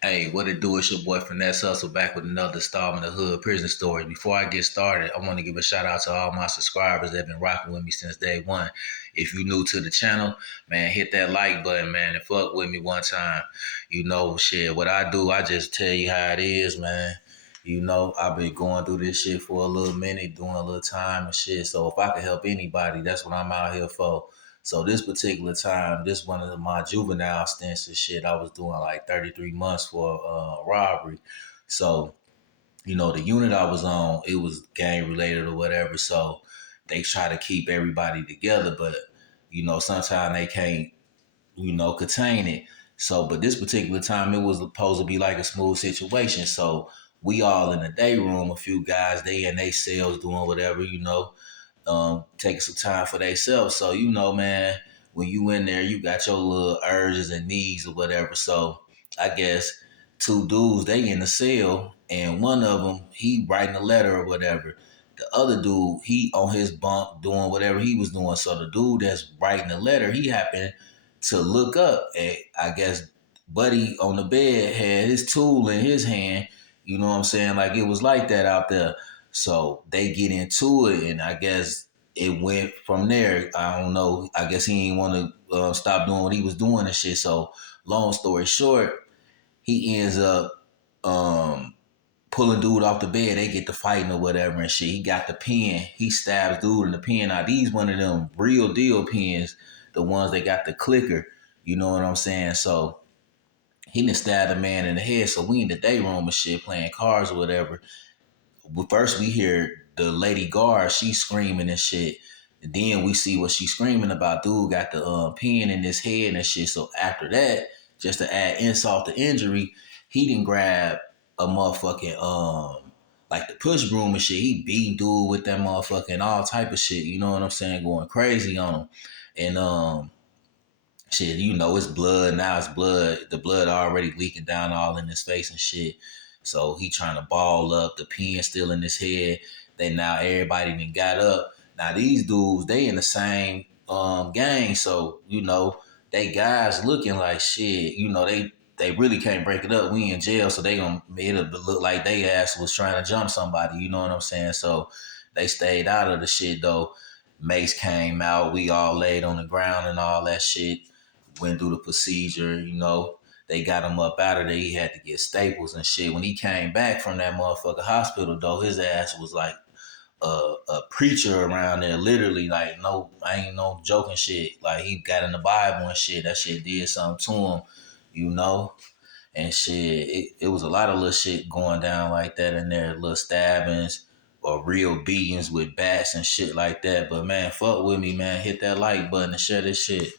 Hey, what it do? It's your boy Finesse Hustle back with another installment of Hood Prison Stories. Before I get started, I want to give a shout out to all my subscribers that have been rocking with me since day one. If you new to the channel, man, hit that like button, man, and fuck with me one time. Shit, what I do, I just tell you how it is, man. I've been going through this shit for a little minute, doing a little time and shit. So if I can help anybody, that's what I'm out here for. So this particular time, this one of my juvenile stints and shit, I was doing like 33 months for robbery. So, the unit I was on, it was gang related or whatever. So they try to keep everybody together, but sometimes they can't, contain it. So, but this particular time, it was supposed to be like a smooth situation. So we all in the day room, a few guys, they in they cells doing whatever, taking some time for themselves. So, man, when you in there, you got your little urges and needs or whatever. So I guess two dudes, they in the cell, and one of them, he writing a letter or whatever. The other dude, he on his bunk doing whatever he was doing. So the dude that's writing the letter, he happened to look up, and I guess Buddy on the bed had his tool in his hand. You know what I'm saying? Like it was like that out there. So they get into it, and I guess it went from there. I don't know. I guess he didn't want to stop doing what he was doing and shit. So, long story short, he ends up um, pulling dude off the bed. They get to fighting or whatever and shit. He got the pen. He stabs dude in the pen. Now, these one of them real deal pens, the ones that got the clicker. You know what I'm saying? So, he done stabbed a man in the head. So, we in the day room and shit playing cards or whatever. First we hear the lady guard, she screaming and shit. And then we see what she's screaming about. Dude got the pen in his head and shit. So after that, just to add insult to injury, he didn't grab a motherfucking like the push broom and shit. He beating dude with that motherfucking all type of shit. You know what I'm saying? Going crazy on him. And shit, it's blood. Now it's blood. The blood already leaking down all in his face and shit. So he trying to ball up. The pen still in his head. Then now everybody done got up. Now these dudes, they in the same gang. So, they guys looking like shit. They really can't break it up. We in jail, so they gonna it'll look like they ass was trying to jump somebody. You know what I'm saying? So they stayed out of the shit though. Mace came out. We all laid on the ground and all that shit. Went through the procedure. They got him up out of there. He had to get staples and shit. When he came back from that motherfucker hospital, though, his ass was like a preacher around there, literally. Like, no, I ain't no joking shit. Like, he got in the Bible and shit. That shit did something to him, you know? And shit, it was a lot of little shit going down like that in there, little stabbings or real beatings with bats and shit like that. But man, fuck with me, man. Hit that like button and share this shit.